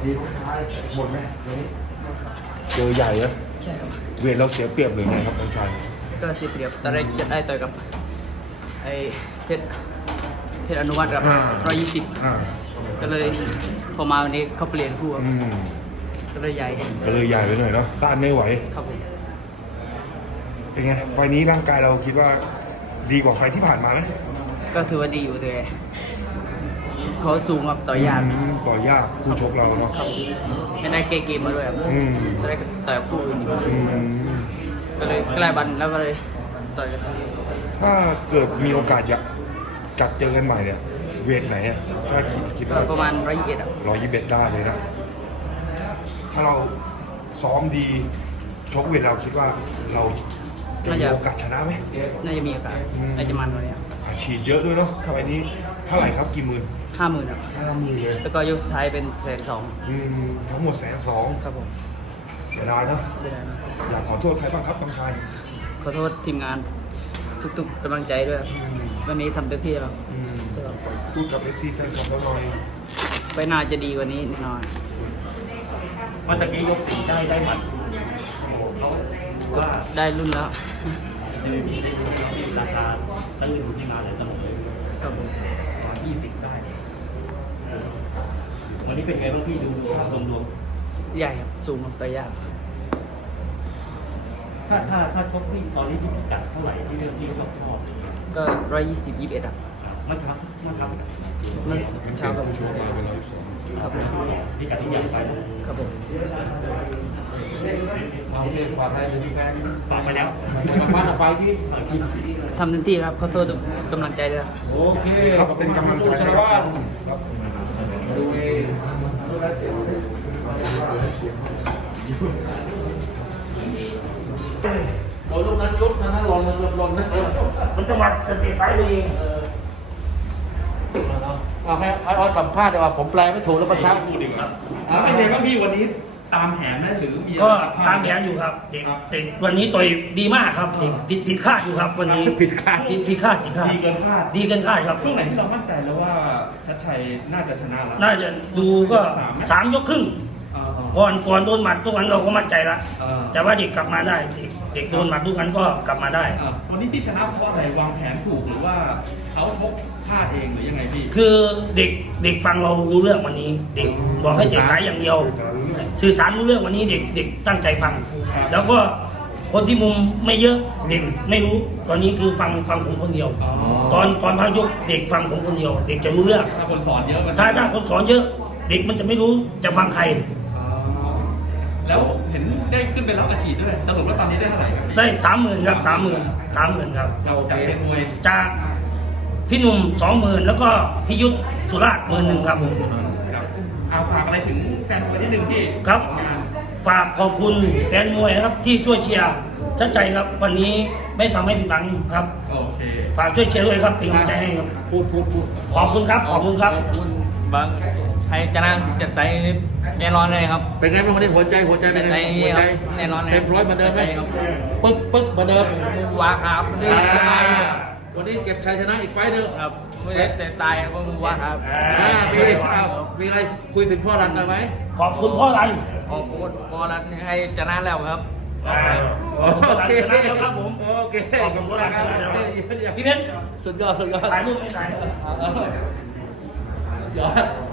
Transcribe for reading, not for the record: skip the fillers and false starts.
ดีทุกท้ายหมดไหมวันนี้เจอใหญ่เหรอใช่ครับเวทเราเสียเปรียบหรือไงครับน้องชายก็เสียเปรียบตอนแรกจะได้ต่อยกับไอ้เพชรอนุวัฒน์ครับ120ก็เลยพอมาวันนี้เขาเปลี่ยนคู่ครับก็เลยใหญ่ไปหน่อยเนาะต้านไม่ไหวครับผมเป็นไงไฟนี้ร่างกายเราคิดว่าดีกว่าไฟที่ผ่านมาไหมก็ถือว่าดีอยู่แต่เขาสูงครับต่อยากคู่ชกเราเนาะไม่ได้เกมมาด้วยครับตอนแรกต่อยคู่อื่นก็เลยใกล้บันแล้วก็เลยต่อยกันถ้าเกิดมีโอกาสอยากจัดเจอกันใหม่เนี่ยเวทไหนอ่ะถ้าคิดว่าประมาณ121อ่ะ 121ได้เลยนะถ้าเราซ้อมดีชกเวทเราคิดว่าเราจะมีโอกาสชนะไหมน่าจะมีโอกาสน่าจะมันวันนี้ฉีดเยอะด้วยเนาะไฟนี้เท่าไหร่ครับกี่หมื่น 50,000ครับ 50,000เลยแล้วก็ยกสุดท้ายเป็น120,000 ทั้งหมด120,000 ครับผมเสียดายเนาะอยากขอโทษใครบ้างครับน้องชายขอโทษทีมงานทุกๆกำลังใจด้วยวันนี้ทำเต็มที่แล้วพูดกับ FC แฟนคลับเราหน่อยไปน่าจะดีกว่านี้แน่นอนวันตะกี้ยกสีได้หมัดเขาว่าได้รุ่นแล้วคือมีได้ดูแล้วมีราคาตื้นที่มาเลยสนุกเลยครับผม 20ได้วันนี้เป็นไงบ้างพี่ดูภาพรวมใหญ่ครับสูงต่อยากถ้าชกที่ตอนนี้ที่กัดเท่าไหร่ที่ชอบก็120-21อ่ะเมื่อเช้ากับช่วงมาเป็น122 ครับที่กัดที่ใหญ่ไปครับผมฝากอะไรถึงแฟนฝากไปแล้วมาต่อไปที่ทำเต็มที่ครับขอโทษกำลังใจด้วยโอเคครับเป็นกำลังใจให้ครับโอ้ลูกนั้นยุบนะหล่นนะมันจังหวะจะตีซ้ายเลยให้สัมภาษณ์แต่ว่าผมแปลไม่ถูกแล้วประชาพูดดีกว่าเป็นไงบ้างพี่วันนี้ตามแผนไหมหรือมีก็ตามแผนอยู่ครับเด็กวันนี้ต่อยดีมากครับเด็กผิดคาดอยู่ครับวันนี้ผิดคาดดีเกินคาดครับช่วงไหนที่เรามั่นใจแล้วว่าชัดชัยน่าจะชนะแล้วน่าจะดูก็3 ยกครึ่งก่อนโดนหมัดทุกวันเราก็มั่นใจละแต่ว่าเด็กกลับมาได้เด็กโดนหมัดทุกวันก็กลับมาได้วันนี้ที่ชนะเพราะอะไรวางแผนถูกหรือว่าเขาพกพลาดเองหรือยังไงพี่คือเด็กฟังเรารู้เรื่องวันนี้เด็กบอกให้เตะสายอย่างเดียวสื่อสารรู้เรื่องวันนี้เด็กตั้งใจฟังแล้วก็คนที่มุมไม่เยอะเด็กไม่รู้ตอนนี้คือฟังผมคนเดียวตอนพักยกเด็กฟังผมคนเดียวเด็กจะรู้เรื่องถ้าคนสอนเยอะถ้าคนสอนเยอะเด็กมันจะไม่รู้จะฟังใครแล้วเห็นได้ขึ้นไปรับอาชีพด้วยสรุปว่าตอนนี้ได้เท่าไหร่ได้30,000ครับ30,000ครับเราจากเพชรมวยจากพี่หนุ่ม20,000แล้วก็พี่ยุทธสุราษฎร์11,000ครับผมเอาฝากอะไรถึงแฟนมวยนิดนึงพี่ครับฝากขอบคุณแฟนมวยครับที่ช่วยเชียร์ชัดใจครับวันนี้ไม่ทำให้ผิดหวังครับฝากช่วยเชียร์ด้วยครับเป็นกำลังใจให้ครับพูดขอบคุณครับบางให้ชนะจัดใจแน่นอนเลยครับเป็นไงบ้างวันนี้หัวใจเป็นไงหัวใจแน่นอนเต็มร้อยเหมือนเดิมไหมปึ๊กเหมือนเดิมว้าครับวันนี้เก็บชัยชนะอีกไฟนึงครับไม่ได้แต่ตายก็ว้าครับมีอะไรคุยถึงพ่อรันได้ไหมขอบคุณพ่อรันขอบคุณพ่อรันให้ชนะแล้วครับขอบคุณพ่อรันชนะแล้วครับผมขอบคุณพ่อรันชนะแล้วพี่เพชรสุดยอดถ่ายรูปไม่ถ่ายยอด